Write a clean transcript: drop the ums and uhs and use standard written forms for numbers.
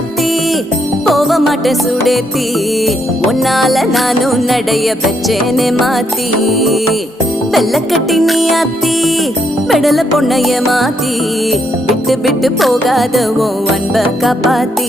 அத்தி போக மாட்டேன் சுடேத்தி உன்னால நானும் நடைய பெச்சேனே மாத்தி வெள்ளக்கட்டி நீ அத்தி பெடல பொண்ணைய மாத்தி விட்டு விட்டு போகாத உன் அன்ப காப்பாத்தி